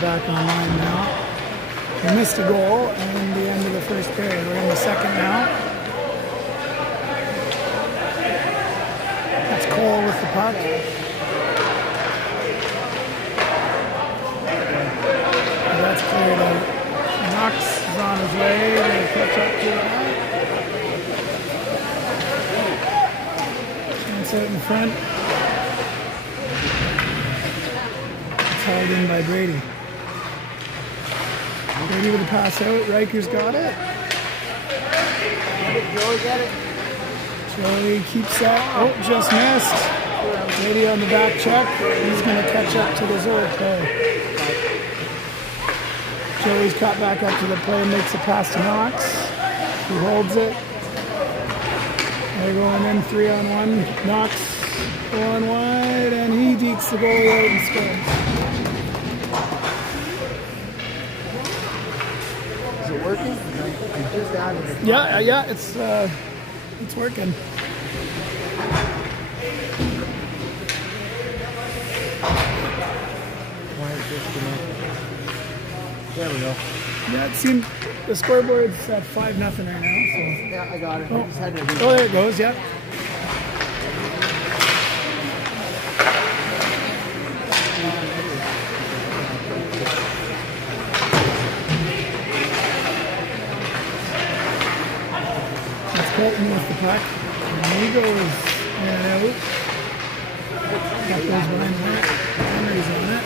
back online now. We missed a goal in the end of the first period. We're in the second now. That's Cole with the puck. That's cleared out. Knox is on his way to catch up to that. Chance out in front. It's held in by Brady. Brady with a pass out. Riker's got it. Joey get it. Joey keeps that. Oh, just missed. Brady on the back check. He's going to catch up to the Zurich play. Joey's caught back up to the play, makes a pass to Knox. He holds it. They're going in 3-on-1. Knox going wide, and he dekes the goalie out and scores. Is it working? I'm just out of it. Yeah, it's working. Why is this connected? There we go. Yeah, it seemed the scoreboard's at 5-0 right now. So. Yeah, I got it. I just had to Oh, there it goes. Yeah. That's Colton with the puck. And he goes in and out. Puck goes behind the net. Henry's on it.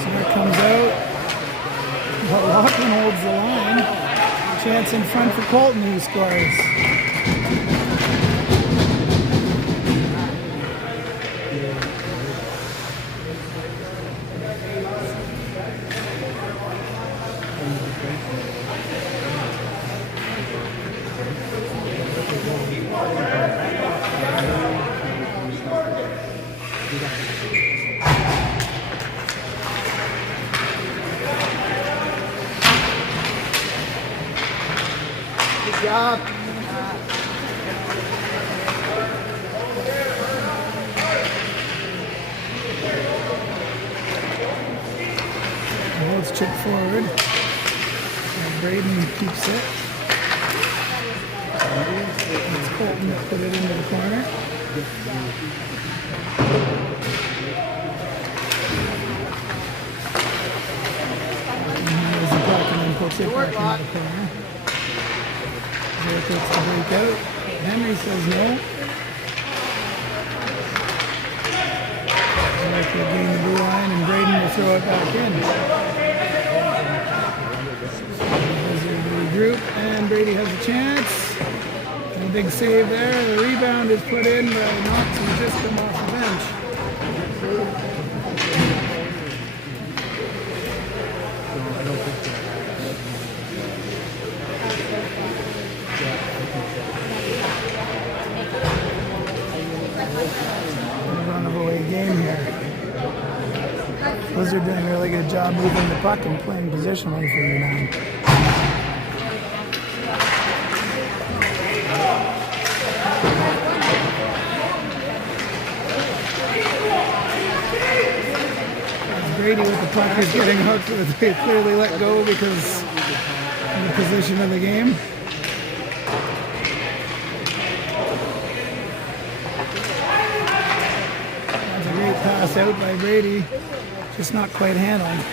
Zurich comes out. But Lachlan holds the line. Chance in front for Colton, who scores. Good job. Well, it's chipped forward. And Braden keeps it. It's Colton that put it into the corner. And there's the puck and then puts it back into the corner. Zurich takes the break out. Henry says no. Zurich will gain the blue line and Braden will throw it back in. Group and Brady has a chance. And a big save there. The rebound is put in by Knox who just come off the bench. Run of away game here. Those are doing a really good job moving the puck and playing positionally for you now. Brady with the puck is getting hooked, but they clearly let go because of the position of the game. That's a great pass out by Brady, just not quite handled.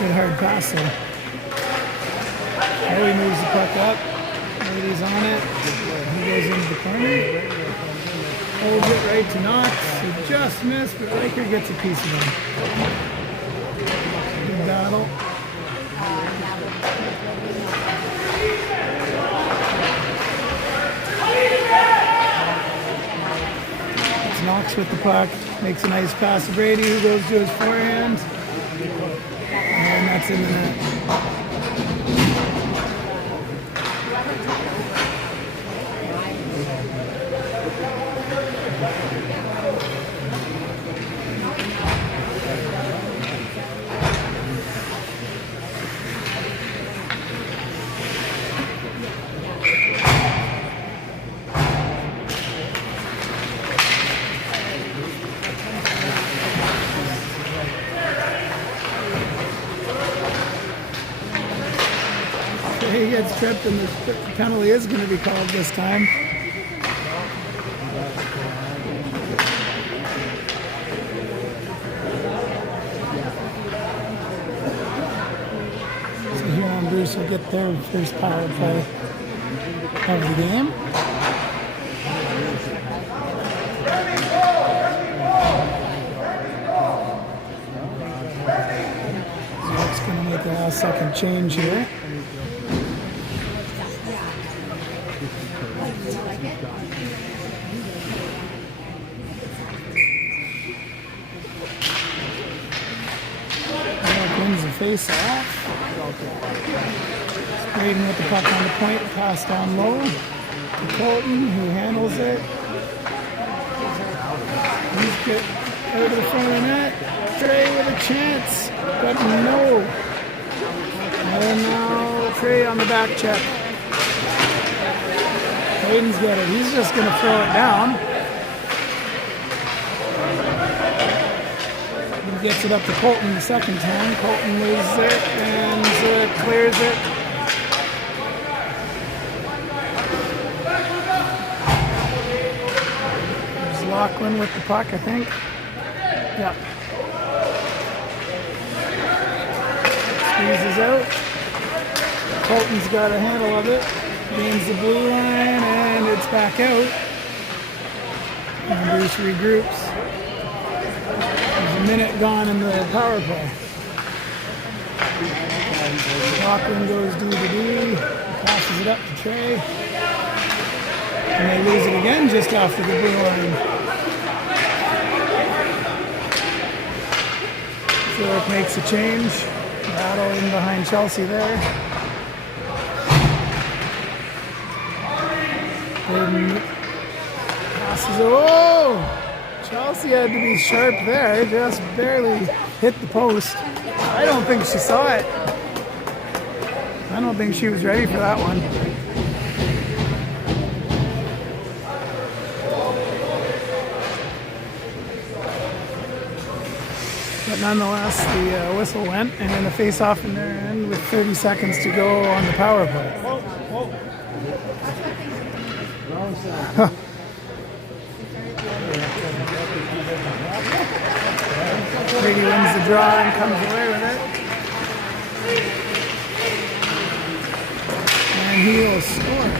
Good hard pass there. Now he moves the puck up. Brady's on it. He goes into the corner. Holds it right to Knox. He just missed, but Riker gets a piece of him. Good battle. It's Knox with the puck. Makes a nice pass to Brady, who goes to his forehand. And that's in the net. He gets tripped, and the penalty is going to be called this time. So Huron Bruce will get their first power play of the game. Zurich's going to make a last second change here. Wins the face off. Braden with the puck on the point, pass down low to Colton, who handles it. He's get out of the front of the net. Trey with a chance, but no. And now Trey on the back check. Braden's got it. He's just going to throw it down. Gets it up to Colton the second time. Colton loses it and clears it. There's Lachlan with the puck, I think. Yep. Squeezes out. Colton's got a handle of it. Gains the blue line and it's back out. And Bruce regroups. A minute gone in the power play. Lachlan goes D to D, passes it up to Trey, and they lose it again just after the blue line. Zurich makes a change, battle in behind Chelsea there. Braden passes it. Oh! Chelsea had to be sharp there, just barely hit the post. I don't think she saw it. I don't think she was ready for that one. But nonetheless, the whistle went and a face-off in their end with 30 seconds to go on the power play. Huh. Brady wins the draw and comes away with it. And he will score.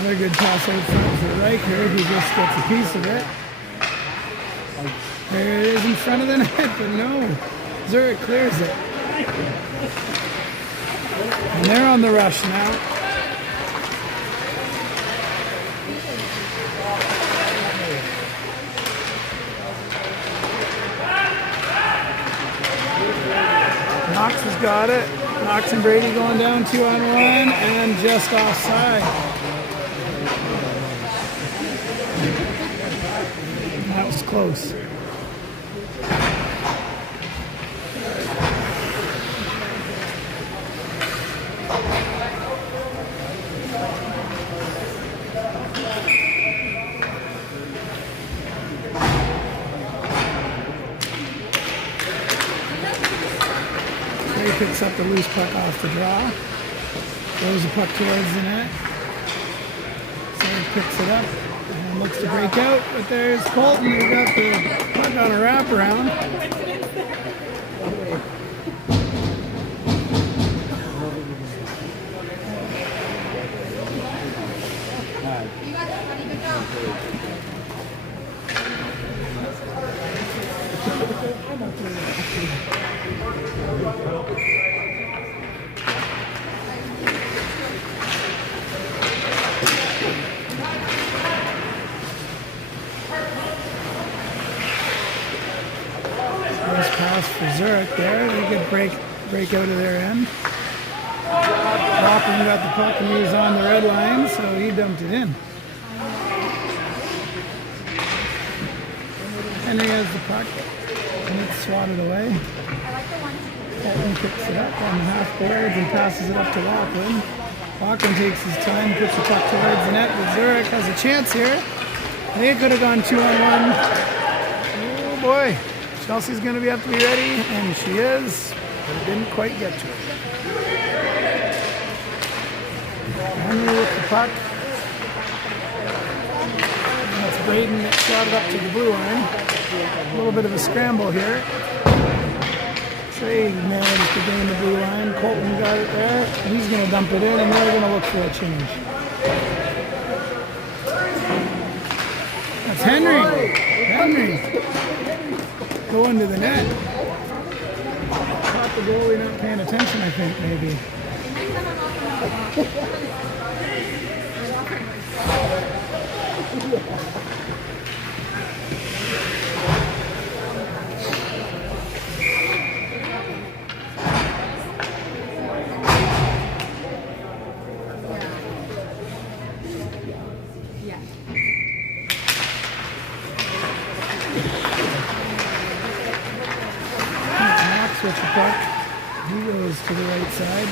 Another good pass out front for Riker, who just gets a piece of it. There it is in front of the net, but no. Zurich clears it. And they're on the rush now. Knox has got it. Knox and Brady going down 2-on-1 and just offside. That was close. Ray picks up the loose puck off the draw. Throws the puck towards the net. Zurich picks it up and looks to break out, but there's Colton who got the puck on a wraparound. pass for Zurich there. They could break out of their end. Rockland got the puck and he was on the red line, so he dumped it in. Henry has the puck and it's swatted away. Colton picks it up on the half boards and passes it up to Rockland. Rockland takes his time, puts the puck towards the net, but Zurich has a chance here. They could have gone 2-on-1. Oh boy, Chelsea's going to have to be ready, and she is, but it didn't quite get to her. Henry with the puck. And that's Braden that shot it up to the blue line. A little bit of a scramble here. Trey managed to gain the blue line. Colton got it there. He's going to dump it in, and they're going to look for a change. That's Henry. Henry going to the net. Caught the goalie not paying attention, I think, maybe. With the puck, he goes to the right side.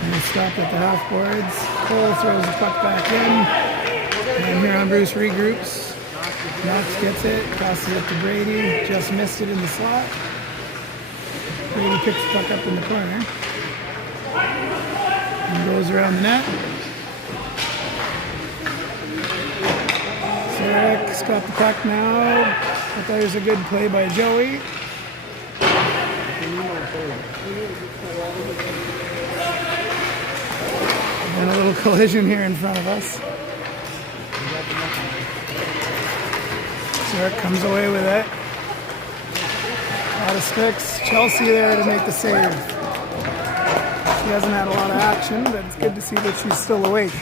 And they stop at the half boards. Cole throws the puck back in. And Huron Bruce regroups. Knox gets it, passes it to Brady. Just missed it in the slot. Brady picks the puck up in the corner. And goes around the net. Zurich's got the puck now. But there's a good play by Joey. And a little collision here in front of us. Zurich comes away with it. A lot of sticks. Chelsea there to make the save. She hasn't had a lot of action, but it's good to see that she's still awake.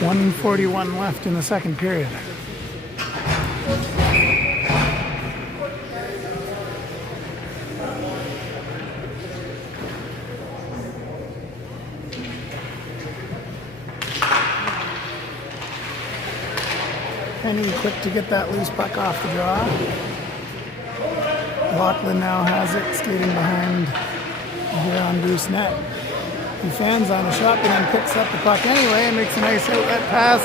.141 left in the second period. Penny quick to get that loose puck off the draw. Lachlan now has it skating behind here on Bruce net. He fans on a shot, but then picks up the puck anyway and makes a nice outlet pass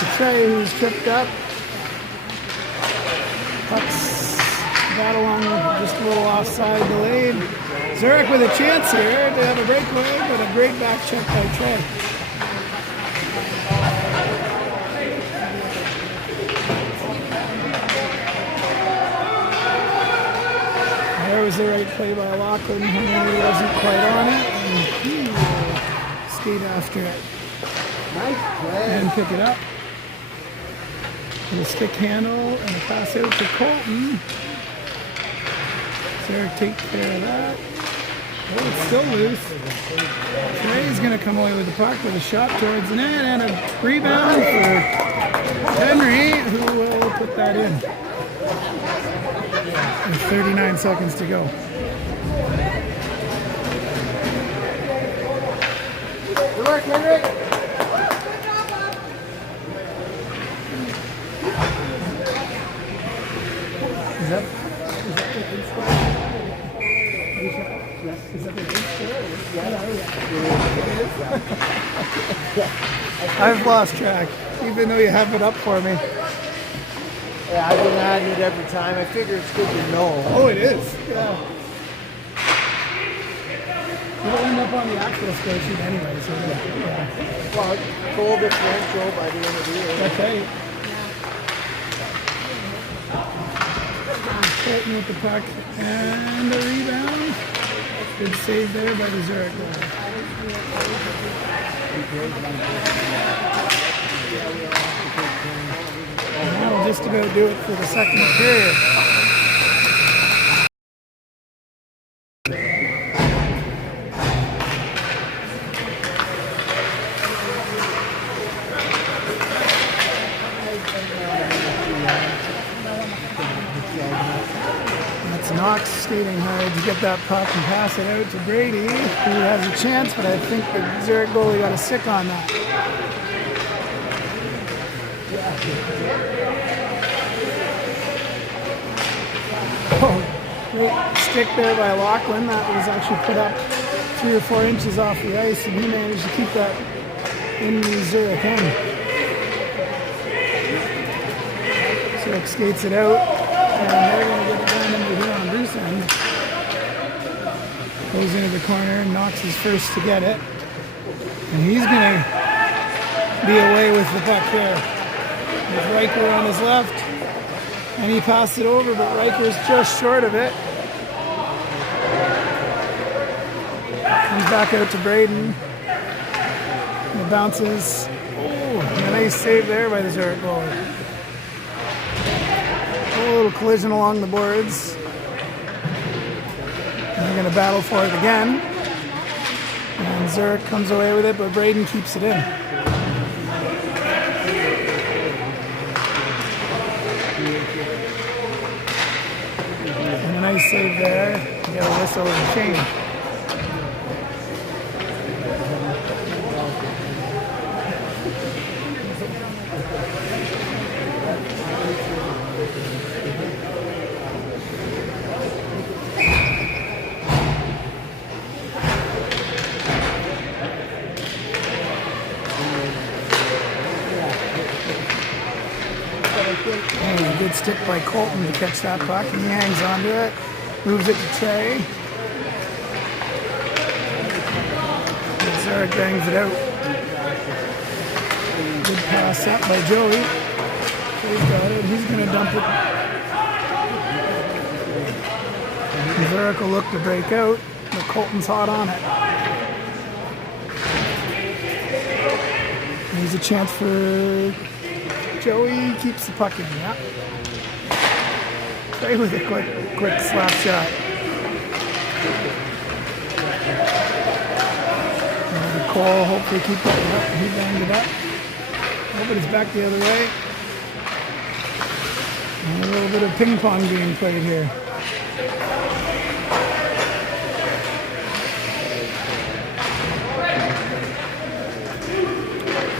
to Trey, who's tripped up. Puck's got along just a little offside delayed. Zurich with a chance here to have a breakaway, but a great back check by Trey. There was the right play by Lachlan. Henry wasn't quite on it, and he will skate after it. Nice play. And pick it up. With a stick handle and a pass out to Colton. Zurich take care of that. Oh, it's still loose. Trey's going to come away with the puck with a shot towards the net and a rebound for Henry, who will put that in. With 39 seconds to go. Good work, Henry. Is that the big score? Yes. Is that the big score? Yeah. I've lost track, even though you have it up for me. Yeah, I've been adding it every time. I figure it's good to know. Oh, it is. Yeah. It'll end up on the actual score sheet anyway, so yeah. Well, goal differential by the end of the year. That's right. Colton with the puck and a rebound. Good save there by the Zurich goalie. And that'll just about do it for the second period. Knox skating hard to get that puck and pass it out to Brady, who has a chance, but I think the Zurich goalie got a sick on that. Oh, great stick there by Lachlan. That was actually put up 3 or 4 inches off the ice, and he managed to keep that in the Zurich end. Zurich skates it out, and they're going to get it down into here on Bruce end. Goes into the corner, Knox is first to get it, and he's going to be away with the puck there. With Riker on his left, and he passed it over, but Riker's just short of it. Comes back out to Braden. And it bounces. Oh, a nice save there by the Zurich goalie. A little collision along the boards. And they're going to battle for it again. And Zurich comes away with it, but Braden keeps it in. And a nice save there. You got a whistle and change. And a good stick by Colton to catch that puck, and he hangs onto it, moves it to Trey. And Zurich bangs it out. Good pass up by Joey. Trey's got it, he's going to dump it. And Zurich will look to break out, but Colton's hot on it. There's a chance for Joey, keeps the puck in, yeah. Trey with a quick slap shot. And Cole hopefully keep that up. He banged it up. Oh, but it's back the other way. And a little bit of ping pong being played here.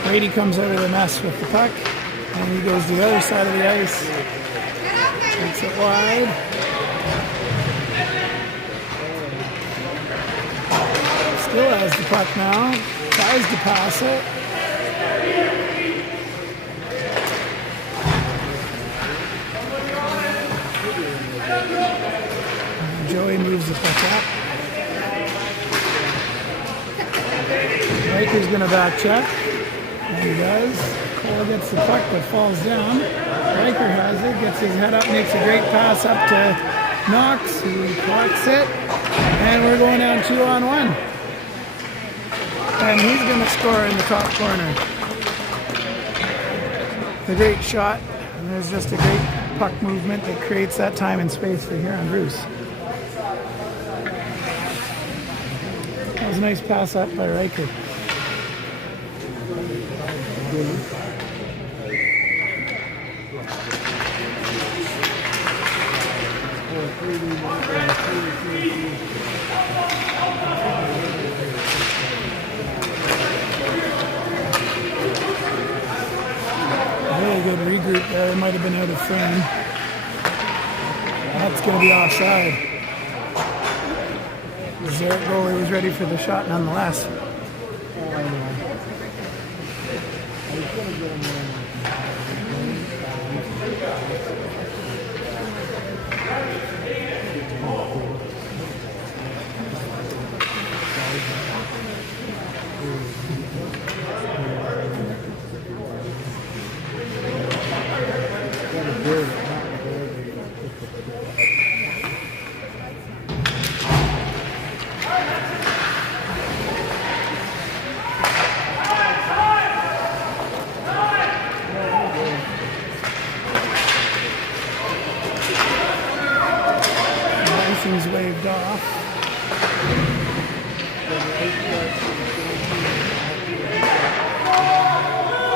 Brady comes out of the mess with the puck. And he goes to the other side of the ice. Takes it wide. Still has the puck now. Tries to pass it. And Joey moves the puck up. Riker's going to back check. And he does. Cole gets the puck but falls down. Riker has it, gets his head up, makes a great pass up to Knox, who collects it, and we're going down 2-on-1. And he's going to score in the top corner. The great shot, and there's just a great puck movement that creates that time and space for Huron Bruce. That was a nice pass up by Riker. Really good regroup there. It might have been out of frame. That's going to be offside. The Zurich goalie was ready for the shot nonetheless. Icing's waved off.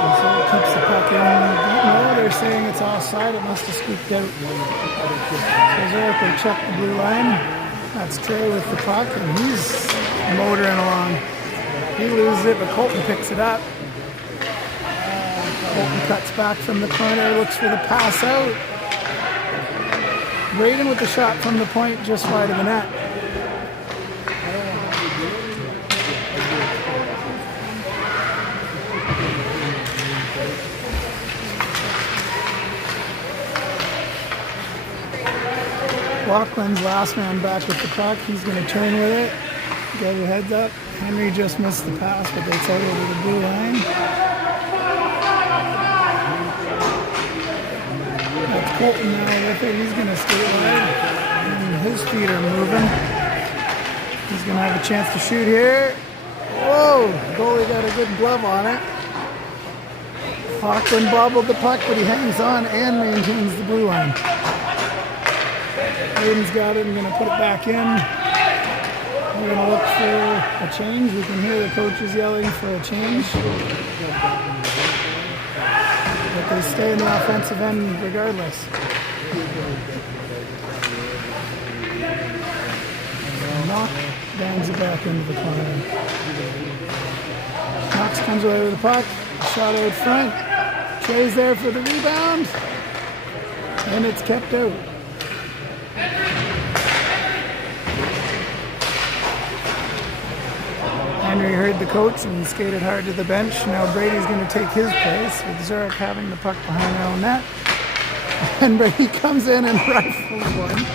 And so it keeps the puck in. No, there's saying it's offside. It must have squeaked out. So Zurich will check the blue line. That's Trey with the puck, and he's motoring along. He loses it, but Colton picks it up. Colton cuts back from the corner, looks for the pass out. Braden with the shot from the point, just wide of the net. Lachlan's last man back with the puck. He's going to turn with it. Get your heads up. Henry just missed the pass, but they float over the blue line. That's Colton now with it. He's going to stay wide. And his feet are moving. He's going to have a chance to shoot here. Whoa! Goalie got a good glove on it. Lachlan bobbled the puck, but he hangs on and maintains the blue line. Aiden's got it and going to put it back in. We're going to look for a change. We can hear the coaches yelling for a change. But they stay in the offensive end regardless. Knox bangs it back into the corner. Knox comes away with the puck. Shot out front. Trey's there for the rebound. And it's kept out. Henry heard the coach and skated hard to the bench. Now Brady's going to take his place with Zurich having the puck behind their own net. And Brady comes in and rifles one.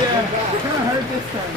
Yeah, kind of hard this time.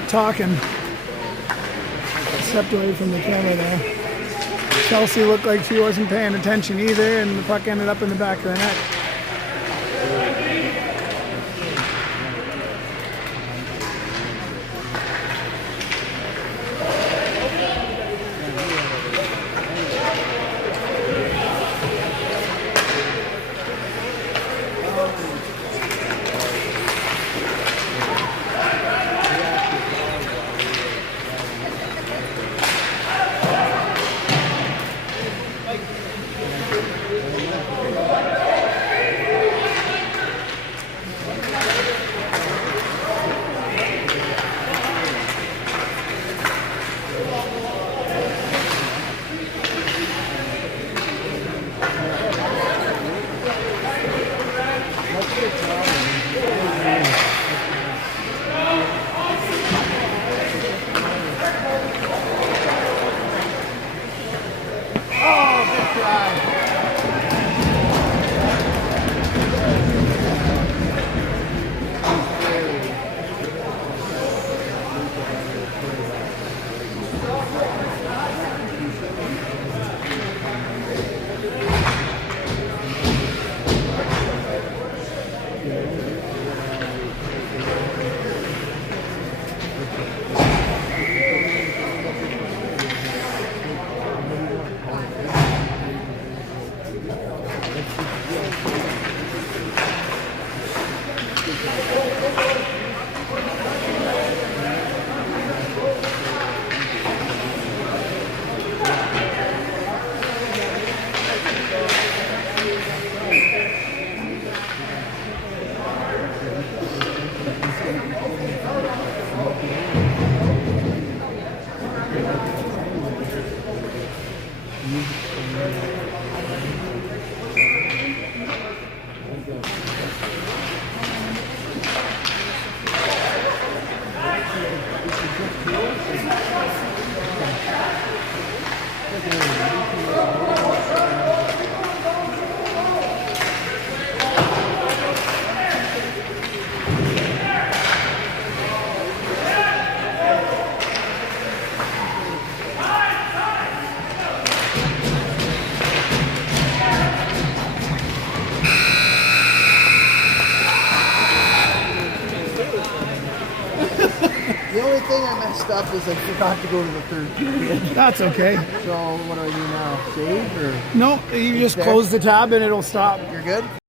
got talking. Stepped away from the camera there. Chelsea looked like she wasn't paying attention either, and the puck ended up in the back of the net. The only thing I messed up is I forgot to go to the third period. That's okay. So what do I do now? Save or No, you just there? close the tab and it'll stop. you're good?